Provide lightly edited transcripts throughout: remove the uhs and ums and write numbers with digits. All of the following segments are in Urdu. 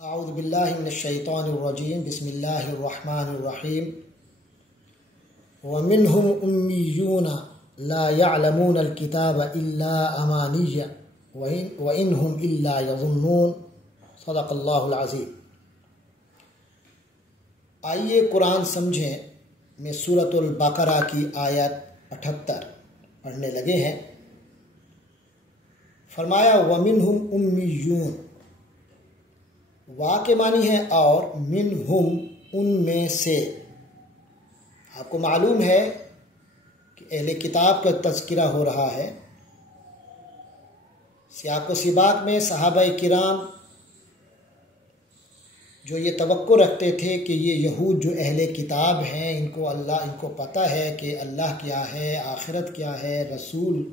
اعوذ باللہ من الشیطان الرجیم بسم اللہ الرحمن الرحیم ومنهم امیون لا يعلمون الكتاب الا امانی وانهم الا يظنون صدق اللہ العظیم۔ آئیے قرآن سمجھیں میں سورۃ البقرہ کی آیت 78 پڑھنے لگے ہیں۔ فرمایا ومنهم امیون، وا کے معنی ہے اور منہم ان میں سے۔ آپ کو معلوم ہے کہ اہل کتاب کا تذکرہ ہو رہا ہے۔ سیاق و سباق میں صحابہ کرام جو یہ توقع رکھتے تھے کہ یہ یہود جو اہل کتاب ہیں ان کو پتہ ہے کہ اللہ کیا ہے، آخرت کیا ہے، رسول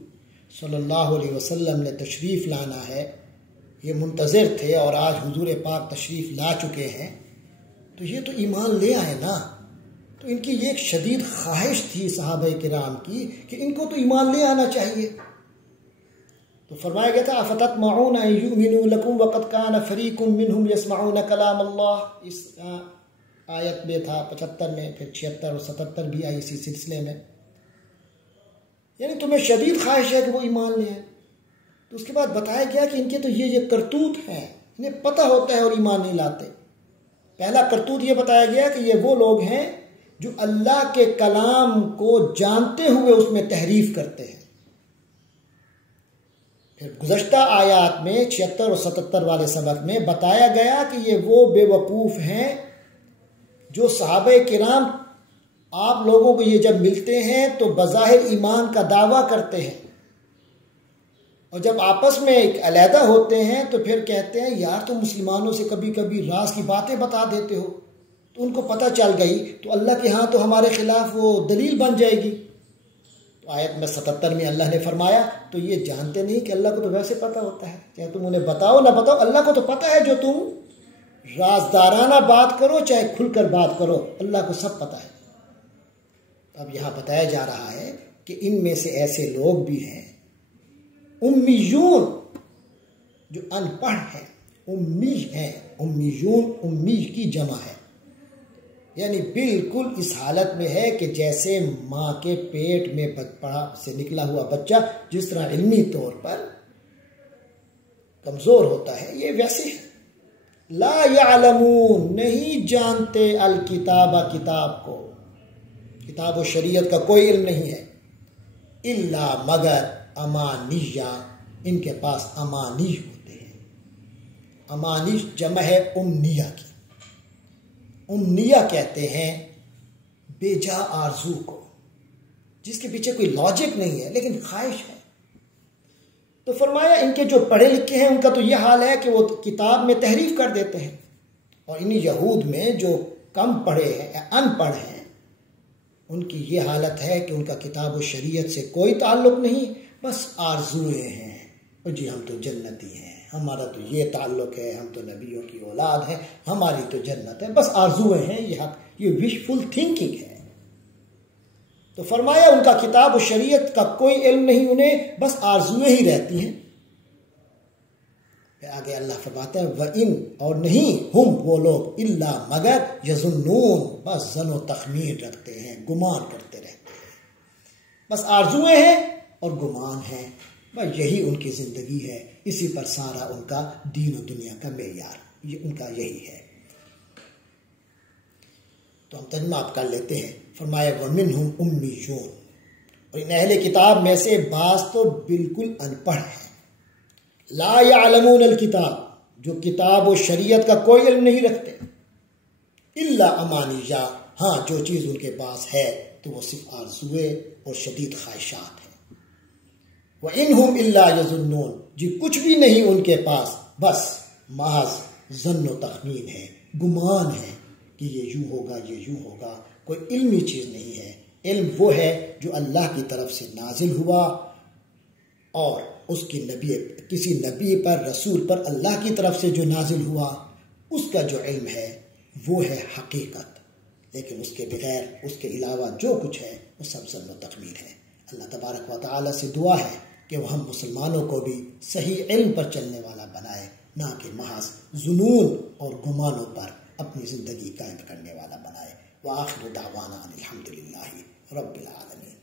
صلی اللہ علیہ وسلم نے تشریف لانا ہے، یہ منتظر تھے اور آج حضور پاک تشریف لا چکے ہیں، تو یہ تو ایمان لے آئے نا۔ تو ان کی یہ ایک شدید خواہش تھی صحابہ کرام کی کہ ان کو تو ایمان لے آنا چاہیے۔ تو فرمایا گیا تھا افتطمعون ان یؤمنوا لکم وقد کان فریق منہم یسمعون کلام اللہ، اس آیت میں تھا 75 میں، پھر 76 اور 77 بھی آئی اسی سلسلے میں، یعنی تمہیں شدید خواہش ہے کہ وہ ایمان لے آئے۔ تو اس کے بعد بتایا گیا کہ ان کے تو یہ کرتوت ہیں، انہیں پتہ ہوتا ہے اور ایمان نہیں لاتے۔ پہلا کرتوت یہ بتایا گیا کہ یہ وہ لوگ ہیں جو اللہ کے کلام کو جانتے ہوئے اس میں تحریف کرتے ہیں۔ پھر گزشتہ آیات میں 76 اور 77 والے سبق میں بتایا گیا کہ یہ وہ بے وقوف ہیں جو صحابہ کرام آپ لوگوں کو یہ جب ملتے ہیں تو بظاہر ایمان کا دعویٰ کرتے ہیں، اور جب آپس میں ایک علیحدہ ہوتے ہیں تو پھر کہتے ہیں یار تم مسلمانوں سے کبھی کبھی راز کی باتیں بتا دیتے ہو، تو ان کو پتہ چل گئی تو اللہ کے ہاں تو ہمارے خلاف وہ دلیل بن جائے گی۔ تو آیت میں 77 میں اللہ نے فرمایا تو یہ جانتے نہیں کہ اللہ کو تو ویسے پتہ ہوتا ہے، چاہے تم انہیں بتاؤ نہ بتاؤ، اللہ کو تو پتہ ہے، جو تم رازدارانہ بات کرو چاہے کھل کر بات کرو، اللہ کو سب پتہ ہے۔ اب یہاں بتایا جا رہا ہے کہ ان میں سے ایسے لوگ بھی ہیں امیون، جو ان پڑھ ہیں، امی ہیں، امیون امی کی جمع ہے، یعنی بالکل اس حالت میں ہے کہ جیسے ماں کے پیٹ میں سے نکلا ہوا بچہ جس طرح علمی طور پر کمزور ہوتا ہے، یہ ویسے ہے۔ لا یعلمون، نہیں جانتے، الکتاب، کتاب کو، کتاب و شریعت کا کوئی علم نہیں ہے، الا مگر امانیہ، ان کے پاس امانی ہوتے ہیں۔ امانی جمع ہے امنیہ کی، امنیہ کہتے ہیں بے جا آرزو کو، جس کے پیچھے کوئی لاجک نہیں ہے لیکن خواہش ہے۔ تو فرمایا ان کے جو پڑھے لکھے ہیں ان کا تو یہ حال ہے کہ وہ کتاب میں تحریف کر دیتے ہیں، اور انہی یہود میں جو کم پڑھے ہیں، ان پڑھ ہیں، ان کی یہ حالت ہے کہ ان کا کتاب و شریعت سے کوئی تعلق نہیں، بس آرزویں ہیں، اور جی ہم تو جنتی ہیں، ہمارا تو یہ تعلق ہے، ہم تو نبیوں کی اولاد ہیں، ہماری تو جنت ہے، بس آرزویں ہیں، یہ وشفل تھنکنگ ہے۔ تو فرمایا ان کا کتاب و شریعت کا کوئی علم نہیں انہیں، بس آرزویں ہی رہتی ہیں۔ پھر آگے اللہ فرماتا ہے وَإِن، اور نہیں، ہم وہ لوگ، الا مگر، یظنون، بس ظن و تخمین رکھتے ہیں، گمان کرتے رہتے ہیں، بس آرزویں ہیں اور گمان ہیں، بس یہی ان کی زندگی ہے، اسی پر سارا ان کا دین و دنیا کا معیار، یہ ان کا یہی ہے۔ تو ہم ترجمہ آپ کر لیتے ہیں۔ فرمایا وَمِنْهُمْ أُمِّيُّونَ، اور ان اہل کتاب میں سے بعض تو بالکل ان پڑھ ہیں، لا يعلمون الکتاب، جو کتاب و شریعت کا کوئی علم نہیں رکھتے، الا امانیہ، ہاں جو چیز ان کے پاس ہے تو وہ صرف آرزوئے اور شدید خواہشات ہیں۔ وَإِنْهُمْ إِلَّا يَظُنُّونَ، جی کچھ بھی نہیں ان کے پاس، بس محض ظن و تخمین ہے، گمان ہے کہ یہ یوں ہوگا، یہ یوں ہوگا، کوئی علمی چیز نہیں ہے۔ علم وہ ہے جو اللہ کی طرف سے نازل ہوا، اور اس کی کسی نبی پر، رسول پر اللہ کی طرف سے جو نازل ہوا، اس کا جو علم ہے وہ ہے حقیقت، لیکن اس کے بغیر، اس کے علاوہ جو کچھ ہے وہ سب ظن و تخمین ہے۔ اللہ تبارک و تعالی سے دعا ہے کہ وہ ہم مسلمانوں کو بھی صحیح علم پر چلنے والا بنائے۔ نہ کہ محض ظنون اور گمانوں پر اپنی زندگی قائم کرنے والا بنائے۔ وآخر دعوانا الحمدللہ رب العالمین۔